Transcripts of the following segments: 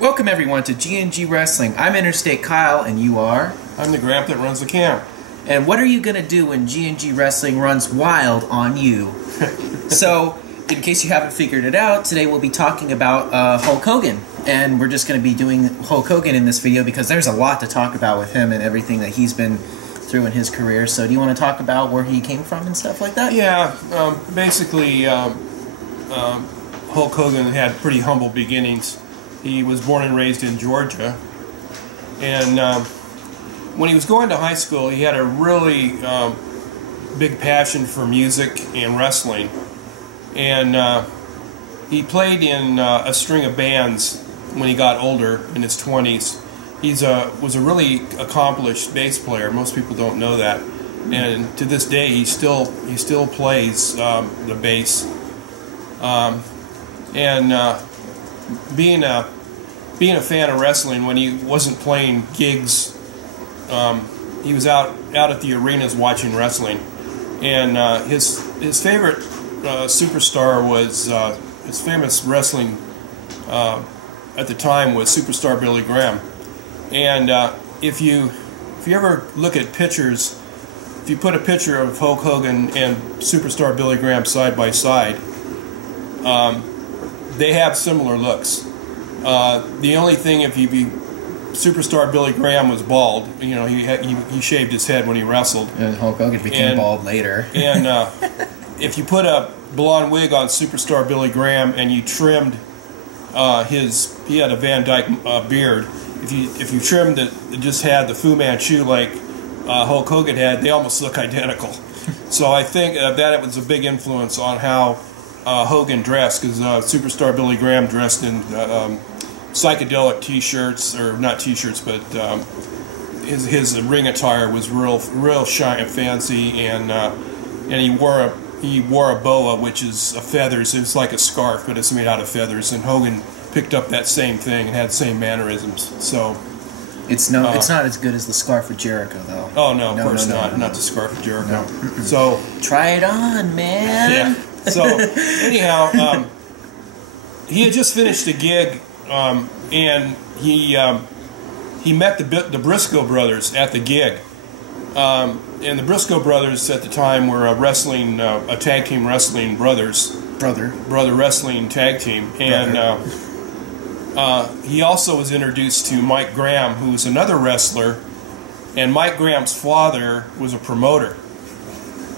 Welcome everyone to GnG Wrestling. I'm Interstate Kyle, and you are? I'm the Gramp that runs the camp. And what are you going to do when GnG Wrestling runs wild on you? So, in case you haven't figured it out, today we'll be talking about Hulk Hogan. And we're just going to be doing Hulk Hogan in this video because there's a lot to talk about with him and everything that he's been through in his career. So do you want to talk about where he came from and stuff like that? Yeah, basically Hulk Hogan had pretty humble beginnings. He was born and raised in Georgia, and when he was going to high school, he had a really big passion for music and wrestling, and he played in a string of bands when he got older, in his 20s. He was a really accomplished bass player. Most people don't know that, and to this day he still plays the bass. Being a fan of wrestling, when he wasn't playing gigs, he was out at the arenas watching wrestling, and his favorite superstar was his famous wrestling at the time was Superstar Billy Graham. And if you ever look at pictures, if you put a picture of Hulk Hogan and Superstar Billy Graham side by side, they have similar looks. The only thing, Superstar Billy Graham was bald. You know, he shaved his head when he wrestled. And Hulk Hogan became bald later. And if you put a blonde wig on Superstar Billy Graham and you trimmed he had a Van Dyke beard. If you trimmed it just had the Fu Manchu like Hulk Hogan had, they almost look identical. So I think that it was a big influence on how Hogan dressed, because Superstar Billy Graham dressed in psychedelic T-shirts, or not T-shirts, but his ring attire was real shiny and fancy, and he wore a boa, which is a feathers. It's like a scarf, but it's made out of feathers. And Hogan picked up that same thing and had the same mannerisms. So it's not as good as the scarf of Jericho, though. Oh no, of course not. Not the scarf of Jericho. No. So try it on, man. Yeah. So anyhow, he had just finished a gig, and he met the Briscoe brothers at the gig. And the Briscoe brothers at the time were a tag team wrestling brother wrestling tag team, and he also was introduced to Mike Graham, who was another wrestler, and Mike Graham's father was a promoter.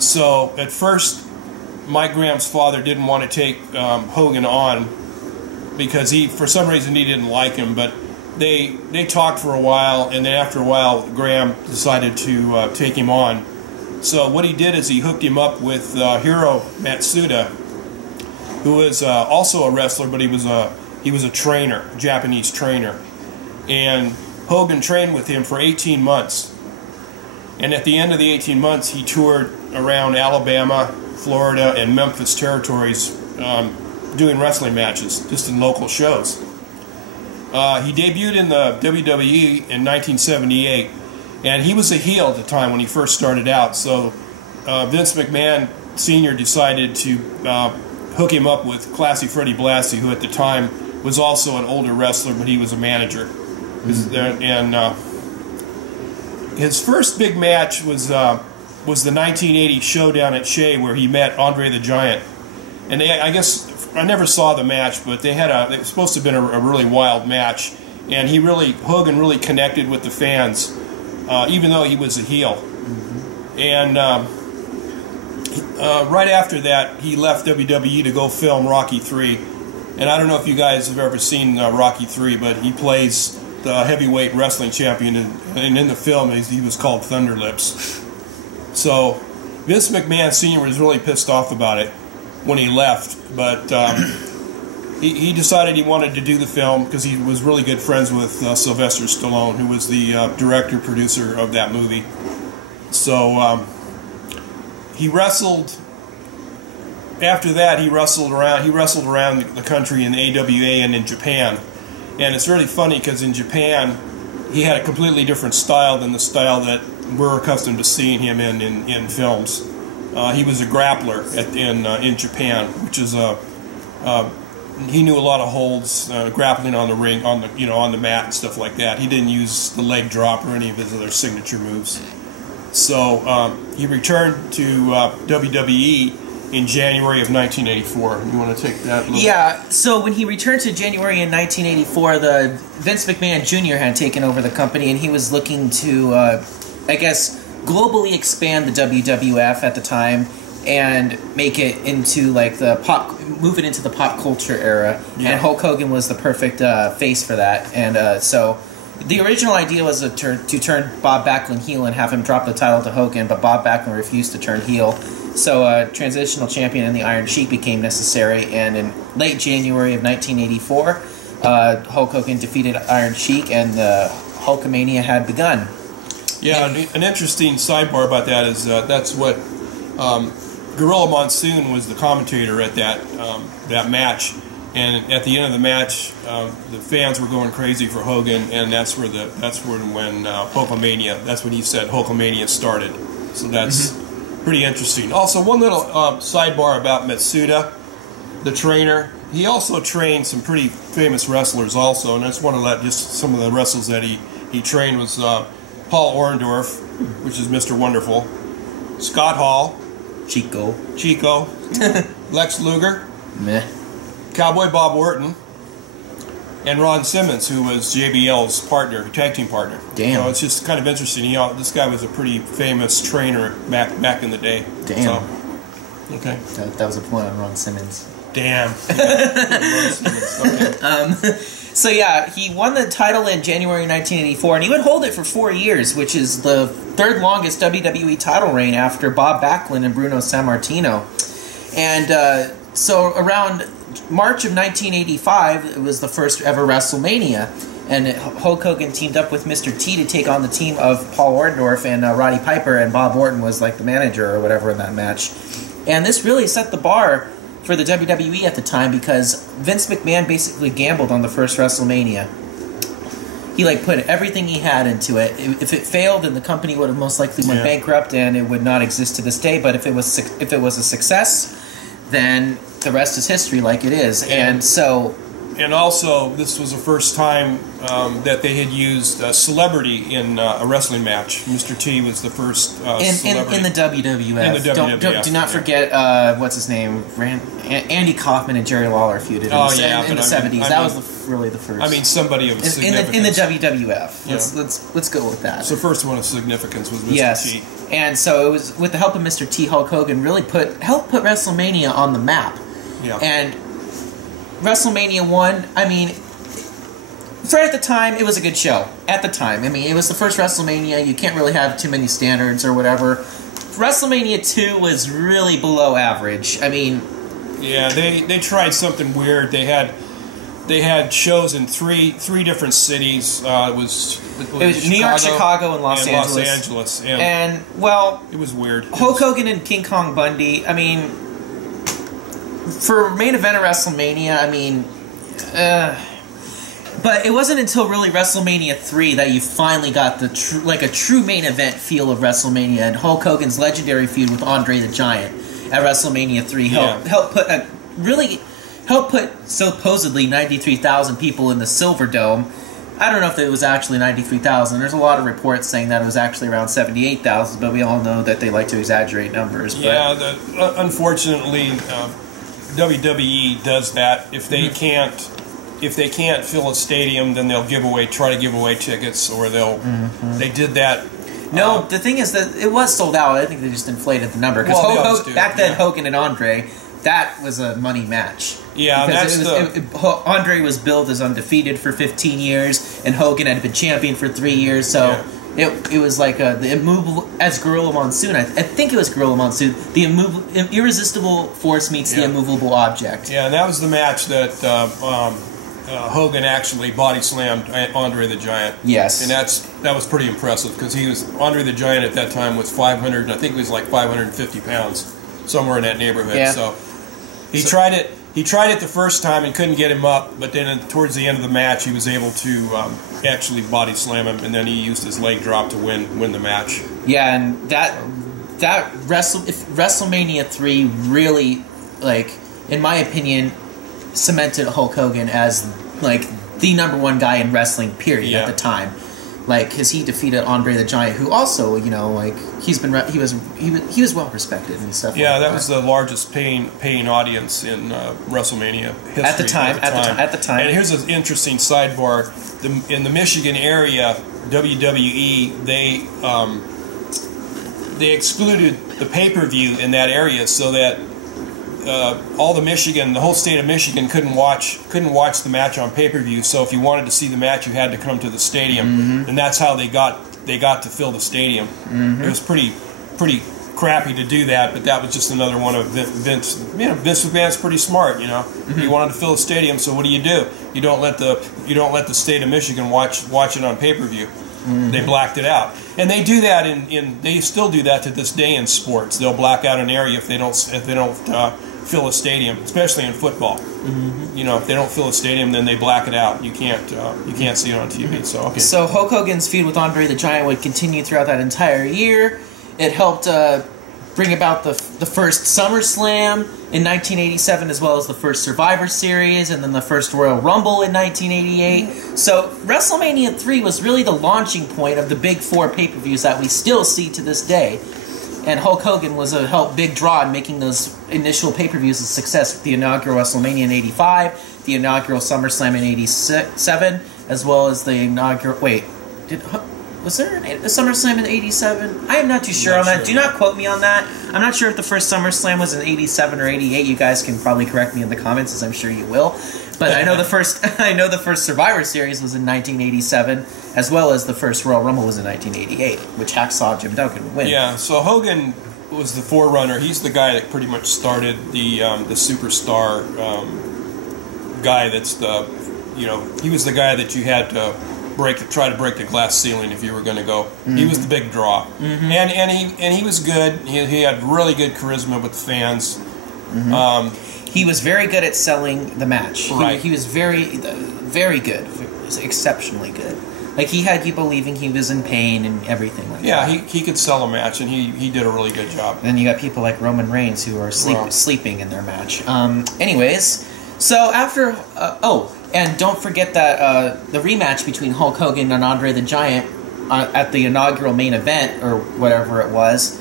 So at first, Mike Graham's father didn't want to take Hogan on because for some reason he didn't like him, but they talked for a while, and then after a while Graham decided to take him on. So what he did is he hooked him up with Hiro Matsuda, who was also a wrestler, but he was a trainer, a Japanese trainer, and Hogan trained with him for 18 months. And at the end of the 18 months, he toured around Alabama, Florida, and Memphis territories doing wrestling matches, just in local shows. He debuted in the WWE in 1978, and he was a heel at the time when he first started out. So Vince McMahon Sr. decided to hook him up with Classy Freddie Blassie, who at the time was also an older wrestler, but he was a manager. And his first big match was the 1980 Showdown at Shea, where he met Andre the Giant. And I guess I never saw the match, but it was supposed to have been a really wild match. And Hogan really connected with the fans, even though he was a heel. And right after that, he left WWE to go film Rocky III. And I don't know if you guys have ever seen Rocky III, but he plays the heavyweight wrestling champion, and in the film he was called Thunder Lips. So Vince McMahon Sr. was really pissed off about it when he left, but he decided he wanted to do the film because he was really good friends with Sylvester Stallone, who was the director-producer of that movie. So he wrestled. After that, he wrestled around the country in the AWA and in Japan. And it's really funny because in Japan, he had a completely different style than the style that we're accustomed to seeing him in films. He was a grappler in Japan, which is he knew a lot of holds, grappling on the ring, on the mat and stuff like that. He didn't use the leg drop or any of his other signature moves. So he returned to WWE in January of 1984. You want to take that? Yeah. So when he returned to January in 1984, the Vince McMahon Jr. had taken over the company, and he was looking to, I guess, globally expand the WWF at the time and make it into like move it into the pop culture era. Yeah. And Hulk Hogan was the perfect face for that. And so the original idea was to turn Bob Backlund heel and have him drop the title to Hogan, but Bob Backlund refused to turn heel. So transitional champion in the Iron Sheik became necessary, and in late January of 1984, Hulk Hogan defeated Iron Sheik, and the Hulkamania had begun. Yeah, an interesting sidebar about that is that's what Gorilla Monsoon was the commentator at that match, and at the end of the match, the fans were going crazy for Hogan, and that's when Hulkamania. That's when he said Hulkamania started. So that's pretty interesting. Also, one little sidebar about Matsuda, the trainer. He also trained some pretty famous wrestlers also, and I just want to let just some of the wrestlers that he trained was Paul Orndorff, which is Mr. Wonderful, Scott Hall, Chico, Lex Luger, meh, Cowboy Bob Orton, and Ron Simmons, who was JBL's tag team partner. Damn. So it's just kind of interesting. This guy was a pretty famous trainer back in the day. Damn. So, okay. That was a point on Ron Simmons. Damn. Ron Simmons. Okay. So yeah, he won the title in January 1984, and he would hold it for 4 years, which is the third longest WWE title reign after Bob Backlund and Bruno Sammartino. And so around March of 1985, it was the first ever WrestleMania, and Hulk Hogan teamed up with Mr. T to take on the team of Paul Orndorff and Roddy Piper, and Bob Orton was like the manager or whatever in that match. And this really set the bar for the WWE at the time, because Vince McMahon basically gambled on the first WrestleMania. He put everything he had into it. If it failed, then the company would have most likely went bankrupt, and it would not exist to this day. But if it was a success, then the rest is history, like it is. And also, this was the first time that they had used a celebrity in a wrestling match. Mr. T was the first celebrity. In the WWF. In the WWF. Do not forget, what's his name? Andy Kaufman and Jerry Lawler feuded in the 70s. That was really the first. I mean, somebody of significance. In the WWF. Let's go with that. So the first one of significance was Mr. T. And so it was with the help of Mr. T, Hulk Hogan really helped put WrestleMania on the map. Yeah. And WrestleMania 1, I mean, at the time, it was a good show. At the time. I mean, it was the first WrestleMania. You can't really have too many standards or whatever. WrestleMania 2 was really below average. I mean... Yeah, they tried something weird. They had shows in three different cities. It was New York, Chicago, and Los Angeles. And, well... It was weird. Hulk Hogan and King Kong Bundy, I mean... For main event of WrestleMania, I mean, but it wasn't until really WrestleMania 3 that you finally got the a true main event feel of WrestleMania, and Hulk Hogan's legendary feud with Andre the Giant at WrestleMania 3 helped put supposedly 93,000 people in the Silver Dome. I don't know if it was actually 93,000. There's a lot of reports saying that it was actually around 78,000, but we all know that they like to exaggerate numbers. Yeah, unfortunately. WWE does that. If they can't fill a stadium, then they'll try to give away tickets, or they did that. No, the thing is that it was sold out. I think they just inflated the number, because back then Hogan and Andre, that was a money match. Yeah, Andre was billed as undefeated for 15 years, and Hogan had been champion for 3 years, so. Yeah. It was like the immovable, as Gorilla Monsoon, I think it was Gorilla Monsoon, the irresistible force meets the immovable object. Yeah, and that was the match that Hogan actually body slammed Andre the Giant. Yes. And that was pretty impressive, because Andre the Giant at that time was 500, I think it was like 550 pounds, somewhere in that neighborhood. Yeah. So he tried it. He tried it the first time and couldn't get him up, but then towards the end of the match, he was able to actually body slam him, and then he used his leg drop to win the match. Yeah, and WrestleMania 3 really, in my opinion, cemented Hulk Hogan as like the #1 guy in wrestling, period, at the time. Like, because he defeated Andre the Giant, who also, you know, like he was well respected and stuff. Yeah, like that was the largest paying audience in WrestleMania history at the time. And here's an interesting sidebar: in the Michigan area, WWE they excluded the pay-per-view in that area so that the whole state of Michigan couldn't watch the match on pay-per-view. So if you wanted to see the match, you had to come to the stadium, and that's how they got to fill the stadium. It was pretty crappy to do that, but that was just another one of Vince. Vince McMahon's pretty smart, you know. He wanted to fill the stadium, so what do? You don't let the state of Michigan watch it on pay-per-view. They blacked it out, and they do that they still do that to this day in sports. They'll black out an area if they don't fill a stadium, especially in football. You know, if they don't fill a stadium, then they black it out. You can't see it on TV. So okay. So Hulk Hogan's feud with Andre the Giant would continue throughout that entire year. It helped bring about the first SummerSlam in 1987, as well as the first Survivor Series, and then the first Royal Rumble in 1988. So WrestleMania 3 was really the launching point of the big 4 pay-per-views that we still see to this day. And Hulk Hogan was a big draw in making those initial pay-per-views a success with the inaugural WrestleMania in 85, the inaugural SummerSlam in 87, as well as the inaugural... Wait, was there a SummerSlam in 87? I am not too sure on that. Do not quote me on that. I'm not sure if the first SummerSlam was in 87 or 88. You guys can probably correct me in the comments, as I'm sure you will. But I know the first Survivor Series was in 1987, as well as the first Royal Rumble was in 1988, which Hacksaw Jim Duggan would win. Yeah, so Hogan was the forerunner. He's the guy that pretty much started the superstar guy. That's he was the guy that you had to try to break the glass ceiling if you were going to go. He was the big draw, and he was good. He had really good charisma with the fans. He was very good at selling the match. Right. He was very, very good. Exceptionally good. Like, he had you believing he was in pain and everything like that. Yeah, he could sell a match, and he did a really good job. And then you got people like Roman Reigns who are sleeping in their match. Anyways, so after... and don't forget that the rematch between Hulk Hogan and Andre the Giant at the inaugural main event, or whatever it was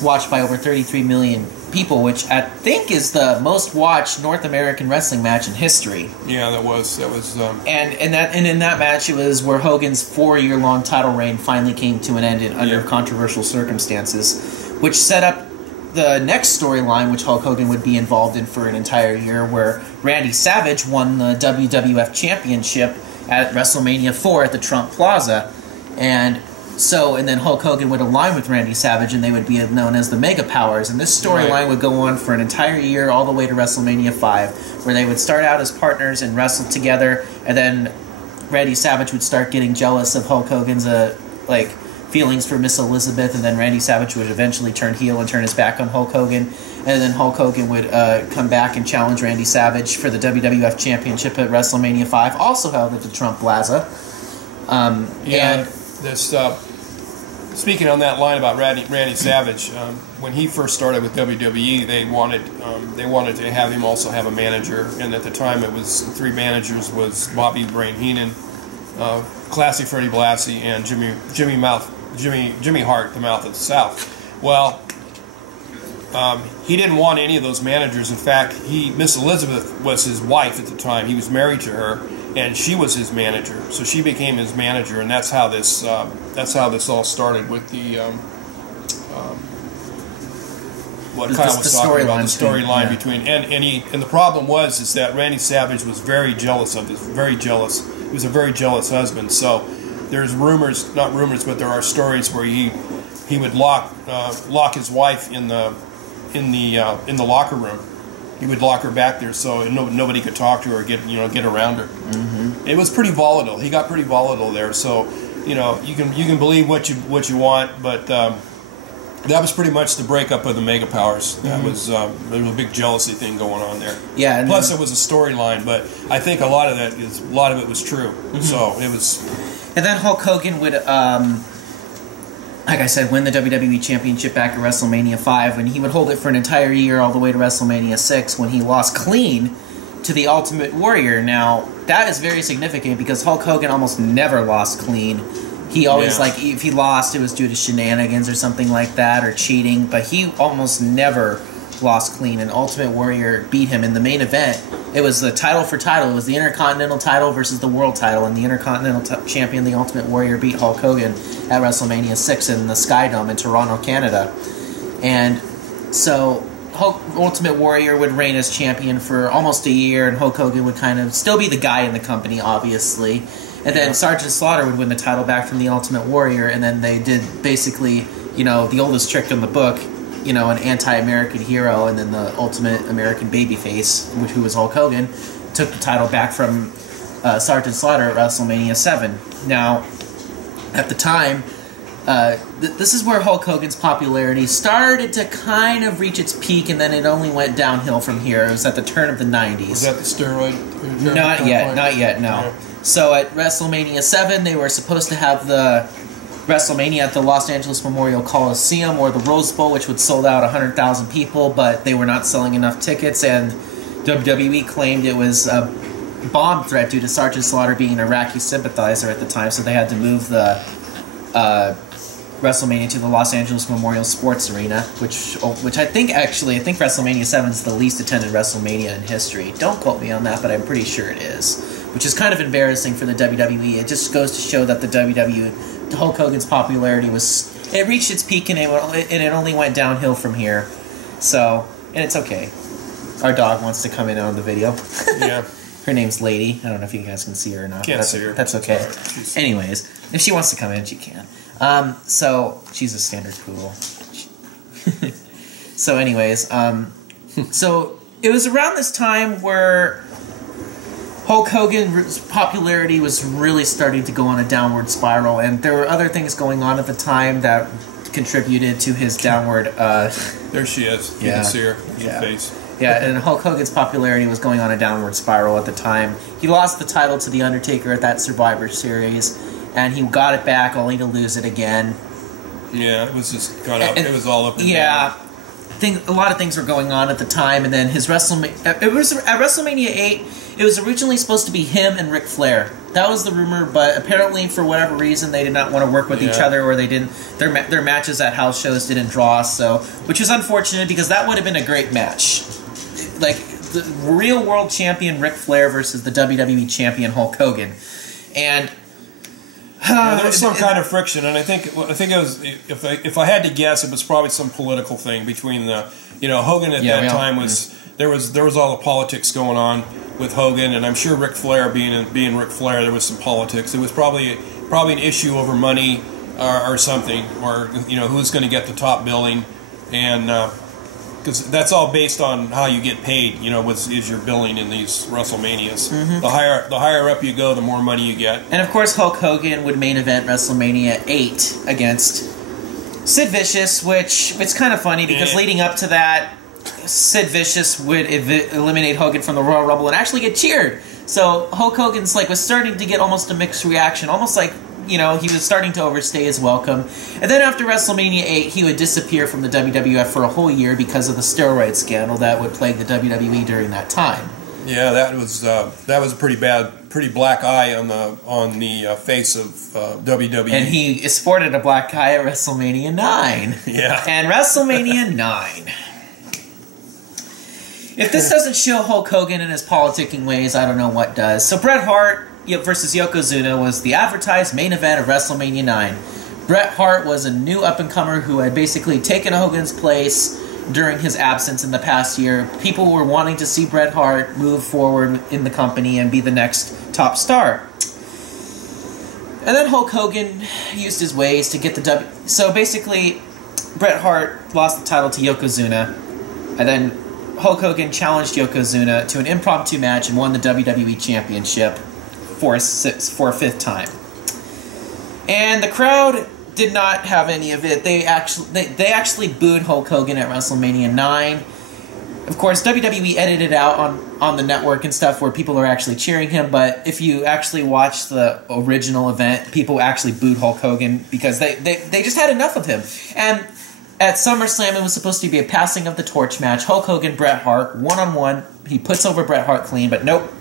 watched by over 33 million people, which I think is the most watched North American wrestling match in history. Yeah, that was. And in that match, it was where Hogan's 4-year-long title reign finally came to an end under controversial circumstances, which set up the next storyline, which Hulk Hogan would be involved in for an entire year, where Randy Savage won the WWF Championship at WrestleMania 4 at the Trump Plaza, and then Hulk Hogan would align with Randy Savage, and they would be known as the Mega Powers. And this storyline would go on for an entire year, all the way to WrestleMania 5, where they would start out as partners and wrestle together, and then Randy Savage would start getting jealous of Hulk Hogan's feelings for Miss Elizabeth, and then Randy Savage would eventually turn heel and turn his back on Hulk Hogan, and then Hulk Hogan would come back and challenge Randy Savage for the WWF Championship at WrestleMania 5, also held at the Trump Plaza. Speaking on that line about Randy Savage, when he first started with WWE, they wanted to have him also have a manager, and at the time it was 3 managers: was Bobby Brain Heenan, Classy Freddie Blassie, and Jimmy Hart, the Mouth of the South. Well, he didn't want any of those managers. In fact, Miss Elizabeth was his wife at the time. He was married to her, and she was his manager. So she became his manager, and that's how this all started with the what Kyle was talking about, the storyline between and the problem was that Randy Savage was very jealous of this, very jealous. He was a very jealous husband. So there's not rumors, but there are stories where he would lock his wife in the locker room. He would lock her back there so nobody could talk to her or get around her. It was pretty volatile. He got pretty volatile there. So you can believe what you want, but that was pretty much the breakup of the Mega Powers. That was there was a big jealousy thing going on there. Yeah. Plus, it was a storyline, but I think a lot of it was true. So it was. And then Hulk Hogan would, like I said, win the WWE Championship back at WrestleMania 5, and he would hold it for an entire year all the way to WrestleMania 6, when he lost clean to the Ultimate Warrior. Now, that is very significant because Hulk Hogan almost never lost clean. He always, like, if he lost, it was due to shenanigans or something like that, or cheating, but he almost never lost clean, and Ultimate Warrior beat him in the main event. It was the title for title. It was the Intercontinental title versus the World title, and the Intercontinental champion, the Ultimate Warrior, beat Hulk Hogan at WrestleMania 6 in the Sky Dome in Toronto, Canada. And so Ultimate Warrior would reign as champion for almost a year, and Hulk Hogan would kind of still be the guy in the company, obviously. And then Sergeant Slaughter would win the title back from the Ultimate Warrior, and then they did basically, you know, the oldest trick in the book, you know, an anti-American hero, and then the ultimate American babyface, who was Hulk Hogan, took the title back from Sergeant Slaughter at WrestleMania 7. Now, at the time, this is where Hulk Hogan's popularity started to kind of reach its peak, and then it only went downhill from here. It was at the turn of the 90s. Was that the steroid? Not yet, no. Yeah. So at WrestleMania 7, they were supposed to have the WrestleMania at the Los Angeles Memorial Coliseum or the Rose Bowl, which would sold out 100,000 people, but they were not selling enough tickets, and WWE claimed it was a bomb threat due to Sergeant Slaughter being an Iraqi sympathizer at the time, so they had to move the WrestleMania to the Los Angeles Memorial Sports Arena, which I think WrestleMania 7 is the least attended WrestleMania in history. Don't quote me on that, but I'm pretty sure it is. Which is kind of embarrassing for the WWE. It just goes to show that the WWE, Hulk Hogan's popularity it reached its peak, and it only went downhill from here. So, and it's okay. Our dog wants to come in on the video. Yeah. Her name's Lady. I don't know if you guys can see her or not. Can't see her. That's okay. Anyways, if she wants to come in, she can. So she's a standard poodle. So anyways, so it was around this time where Hulk Hogan's popularity was really starting to go on a downward spiral, and there were other things going on at the time that contributed to his downward... there she is. You can see her. Her face. Yeah, and Hulk Hogan's popularity was going on a downward spiral at the time. He lost the title to The Undertaker at that Survivor Series, and he got it back only to lose it again. Yeah, it was just kind of... It was all up and down. Yeah. A lot of things were going on at the time, and then his WrestleMania... It was at WrestleMania 8... It was originally supposed to be him and Ric Flair. That was the rumor, but apparently for whatever reason they did not want to work with each other, or they didn't. Their matches at house shows didn't draw, which was unfortunate because that would have been a great match. Like the real world champion Ric Flair versus the WWE champion Hulk Hogan, and there was some kind of friction, and I think it was if I had to guess, it was probably some political thing between Hogan at that time was. There was all the politics going on with Hogan, and I'm sure Ric Flair being Ric Flair, there was some politics. It was probably an issue over money or something, or who's going to get the top billing, and because that's all based on how you get paid. Is your billing in these WrestleManias? Mm-hmm. The higher up you go, the more money you get. And of course, Hulk Hogan would main event WrestleMania 8 against Sid Vicious, which it's kind of funny because leading up to that, Sid Vicious would eliminate Hogan from the Royal Rumble and actually get cheered. So Hulk Hogan's was starting to get almost a mixed reaction, almost like he was starting to overstay his welcome. And then after WrestleMania 8, he would disappear from the WWF for a whole year because of the steroid scandal that would plague the WWE during that time. Yeah, that was a pretty black eye on the face of WWE. And he sported a black eye at WrestleMania 9. Yeah. And WrestleMania 9. If this doesn't show Hulk Hogan and his politicking ways, I don't know what does. So Bret Hart versus Yokozuna was the advertised main event of WrestleMania 9. Bret Hart was a new up-and-comer who had basically taken Hogan's place during his absence in the past year. People were wanting to see Bret Hart move forward in the company and be the next top star. And then Hulk Hogan used his ways to get the W... So basically, Bret Hart lost the title to Yokozuna, and then Hulk Hogan challenged Yokozuna to an impromptu match and won the WWE Championship for a fifth time. And the crowd did not have any of it. They actually booed Hulk Hogan at WrestleMania 9. Of course, WWE edited out on the network and stuff where people are actually cheering him, but if you actually watch the original event, people actually booed Hulk Hogan because they just had enough of him. And at SummerSlam, it was supposed to be a passing of the torch match. Hulk Hogan, Bret Hart, one-on-one, He puts over Bret Hart clean, but nope.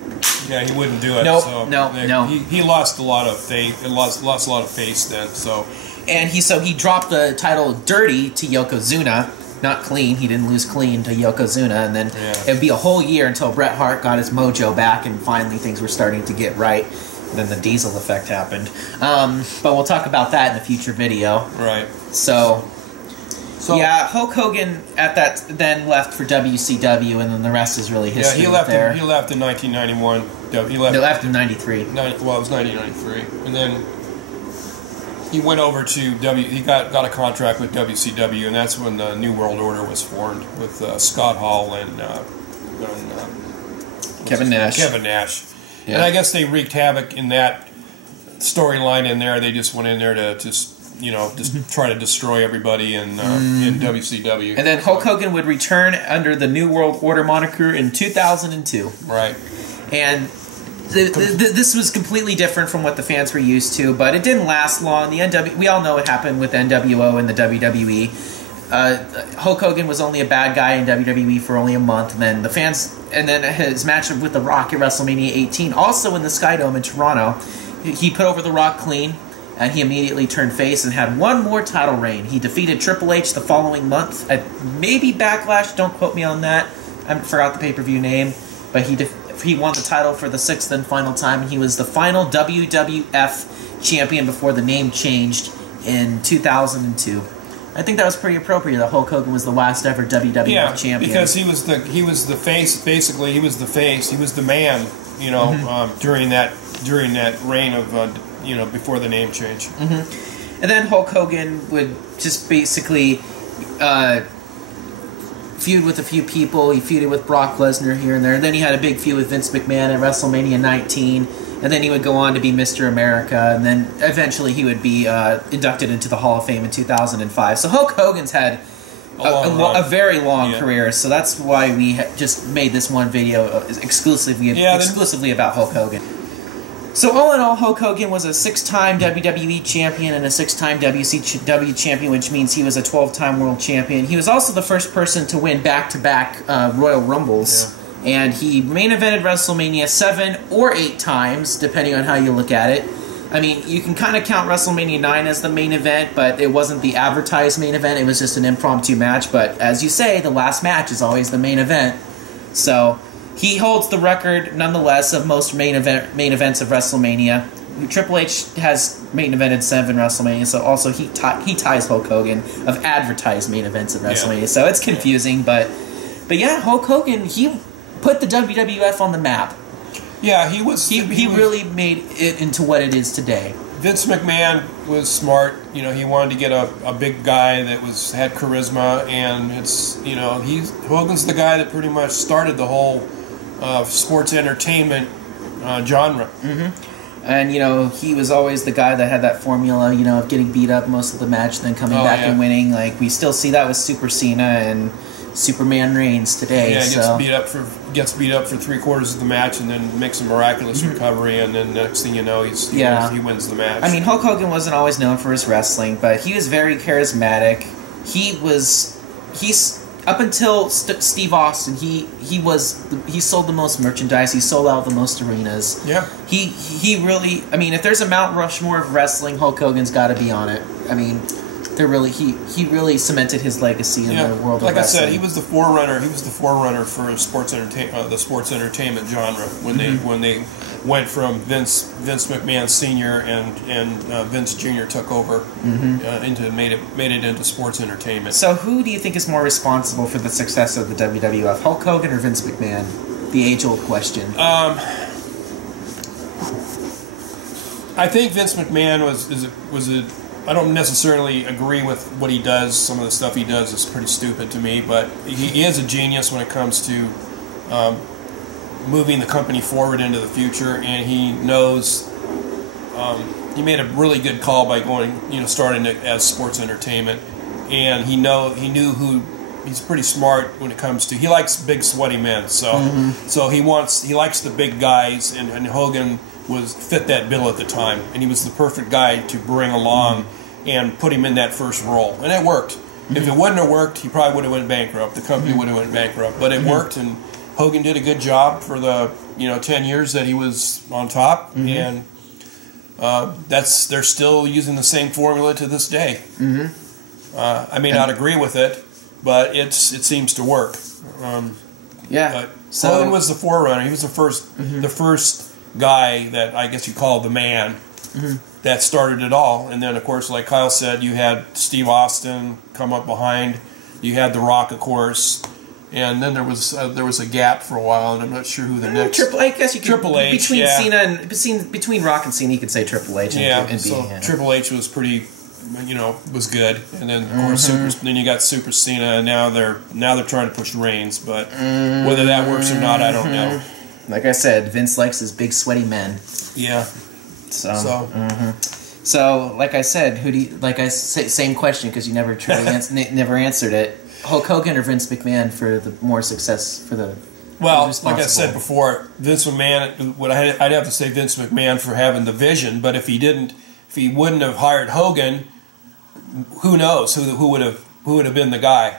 Yeah, he wouldn't do it. Nope, so no. He lost a lot of faith. Lost a lot of face then. So, and he dropped the title dirty to Yokozuna, not clean. He didn't lose clean to Yokozuna, and then it'd be a whole year until Bret Hart got his mojo back, and finally things were starting to get right. And then the Diesel effect happened. But we'll talk about that in a future video. Right. So yeah, Hulk Hogan then left for WCW, and then the rest is really history. Yeah, he left in 1991. He left in 93. Well, it was 1993, and then he went over to He got a contract with WCW, and that's when the New World Order was formed with Scott Hall and Kevin Nash. Kevin Nash. Yeah. And I guess they wreaked havoc in that storyline in there. They just went in there to just try to destroy everybody in WCW. And then Hulk Hogan would return under the New World Order moniker in 2002. Right. And this was completely different from what the fans were used to, but it didn't last long. We all know what happened with NWO and the WWE. Hulk Hogan was only a bad guy in WWE for only a month, and then his match with The Rock at WrestleMania 18, also in the Skydome in Toronto, he put over The Rock clean, and he immediately turned face and had one more title reign. He defeated Triple H the following month at maybe Backlash. Don't quote me on that. I forgot the pay-per-view name, but he won the title for the 6th and final time, and he was the final WWF champion before the name changed in 2002. I think that was pretty appropriate that Hulk Hogan was the last ever WWF champion. Because he was the face. Basically, he was the face. He was the man. During that reign of before the name change. Mm-hmm. And then Hulk Hogan would just basically feud with a few people. He feuded with Brock Lesnar here and there. And then he had a big feud with Vince McMahon at WrestleMania 19. And then he would go on to be Mr. America. And then eventually he would be inducted into the Hall of Fame in 2005. So Hulk Hogan's had a very long career. So that's why we just made this one video exclusively about Hulk Hogan. So all in all, Hulk Hogan was a 6-time WWE champion and a 6-time WCW champion, which means he was a 12-time world champion. He was also the first person to win back-to-back Royal Rumbles. Yeah. And he main evented WrestleMania 7 or 8 times, depending on how you look at it. I mean, you can kind of count WrestleMania 9 as the main event, but it wasn't the advertised main event. It was just an impromptu match. But as you say, the last match is always the main event. So he holds the record, nonetheless, of most main events of WrestleMania. Triple H has main evented 7 WrestleMania, so also he ties Hulk Hogan of advertised main events of WrestleMania. Yeah. So it's confusing, but yeah, Hulk Hogan, he put the WWF on the map. Yeah, he really made it into what it is today. Vince McMahon was smart. He wanted to get a big guy that had charisma, and Hogan's the guy that pretty much started the whole sports entertainment genre. Mm-hmm. And he was always the guy that had that formula, of getting beat up most of the match, then coming back and winning. Like we still see that with Super Cena and Superman Reigns today. Yeah, gets beat up for 3/4 of the match, and then makes a miraculous recovery, and then next thing you know, he wins the match. I mean, Hulk Hogan wasn't always known for his wrestling, but he was very charismatic. He's up until Steve Austin, he sold the most merchandise. He sold out the most arenas. Yeah. He really. I mean, if there's a Mount Rushmore of wrestling, Hulk Hogan's got to be on it. I mean, he really cemented his legacy in the world of wrestling. Like I said, he was the forerunner. He was the forerunner for the sports entertainment genre when they went from Vince McMahon Sr. and Vince Jr. took over made it into sports entertainment. So who do you think is more responsible for the success of the WWF, Hulk Hogan or Vince McMahon? The age-old question. I think Vince McMahon was a I don't necessarily agree with what he does. Some of the stuff he does is pretty stupid to me, but he is a genius when it comes to moving the company forward into the future, and he knows he made a really good call by starting it as sports entertainment, and he's pretty smart when it comes to, he likes big sweaty men, so he likes the big guys, and Hogan fit that bill at the time, and he was the perfect guy to bring along and put him in that first role, and it worked. If it wouldn't have worked, he probably would have went bankrupt. The company would have went bankrupt, but it worked, and Hogan did a good job for the 10 years that he was on top, and they're still using the same formula to this day. I may not agree with it, but it seems to work. But Hogan was the forerunner. He was the first guy that I guess you call the man that started it all. And then, of course, like Kyle said, you had Steve Austin come up behind. You had The Rock, of course. And then there was a gap for a while, and I'm not sure who the next. I guess you could. Triple H, between Cena and between Rock and Cena, you could say Triple H. Triple H was pretty, was good, and then of course then you got Super Cena, and now they're trying to push Reigns, but whether that works or not, I don't know. Like I said, Vince likes his big sweaty men. Yeah. So like I said, same question because you never never answered it. Hulk Hogan or Vince McMahon for the more success for the. Well, like I said before, Vince McMahon. I'd have to say Vince McMahon for having the vision, but if he wouldn't have hired Hogan, who knows who would have been the guy?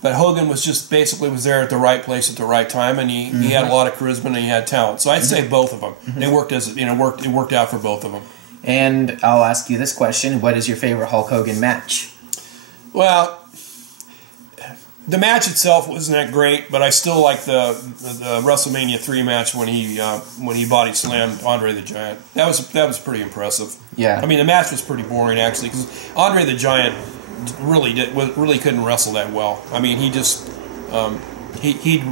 But Hogan was just basically there at the right place at the right time, and he had a lot of charisma and he had talent. So I'd say both of them. They worked it worked out for both of them. And I'll ask you this question: what is your favorite Hulk Hogan match? Well, the match itself wasn't that great, but I still like the WrestleMania 3 match when he body slammed Andre the Giant. That was pretty impressive. Yeah. I mean, the match was pretty boring actually because Andre the Giant really couldn't wrestle that well. I mean, he just he'd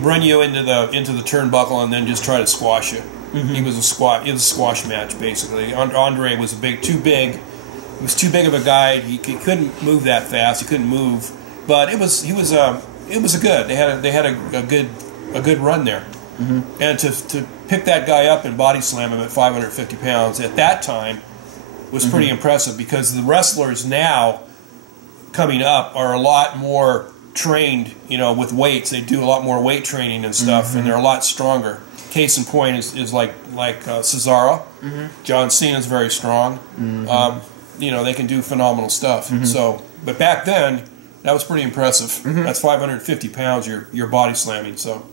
run you into the turnbuckle and then just try to squash you. It was a squash match basically. Andre was too big. He was too big of a guy. He couldn't move that fast. He couldn't move. But it was a good. They had a good run there, and to pick that guy up and body slam him at 550 pounds at that time was pretty impressive because the wrestlers now coming up are a lot more trained, with weights. They do a lot more weight training and stuff, and they're a lot stronger. Case in point is like Cesaro. John Cena's very strong. They can do phenomenal stuff. So, but back then. That was pretty impressive. That's 550 pounds you're body slamming. So,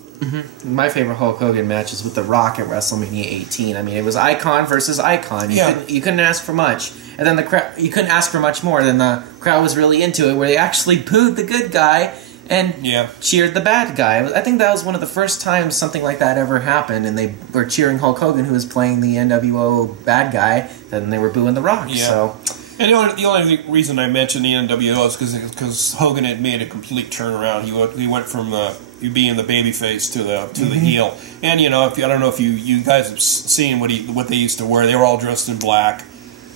my favorite Hulk Hogan match is with The Rock at WrestleMania 18. I mean, it was icon versus icon. You couldn't ask for much, and then you couldn't ask for much more. Then the crowd was really into it, where they actually booed the good guy and cheered the bad guy. I think that was one of the first times something like that ever happened, and they were cheering Hulk Hogan, who was playing the NWO bad guy, and they were booing The Rock. Yeah. So. And the only reason I mentioned the NWO is because Hogan had made a complete turnaround. He went from being the babyface to the heel. And I don't know if you guys have seen what they used to wear. They were all dressed in black.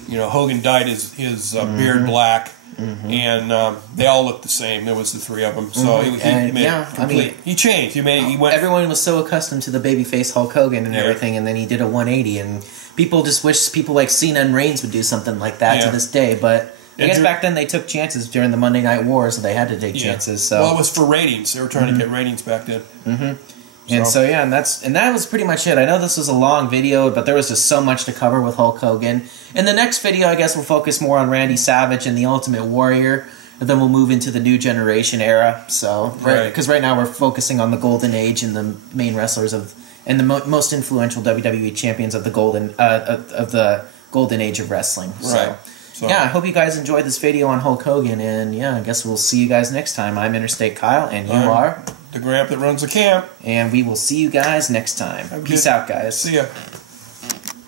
Hogan dyed his beard black, and they all looked the same. There was the three of them. So he changed. He went. Everyone was so accustomed to the babyface Hulk Hogan and everything, and then he did a 180 and. People just wish people like Cena and Reigns would do something like that to this day, but I guess back then they took chances during the Monday Night War, so they had to take chances. So it was for ratings. They were trying to get ratings back then. And that was pretty much it. I know this was a long video, but there was just so much to cover with Hulk Hogan. In the next video, I guess we'll focus more on Randy Savage and the Ultimate Warrior, and then we'll move into the New Generation era. So, because right now we're focusing on the Golden Age and the main wrestlers and the most influential WWE champions of the Golden Age of Wrestling. So, I hope you guys enjoyed this video on Hulk Hogan, and I guess we'll see you guys next time. I'm Interstate Kyle, and you are the Gramp that runs the camp, and we will see you guys next time. Peace out, guys. See ya.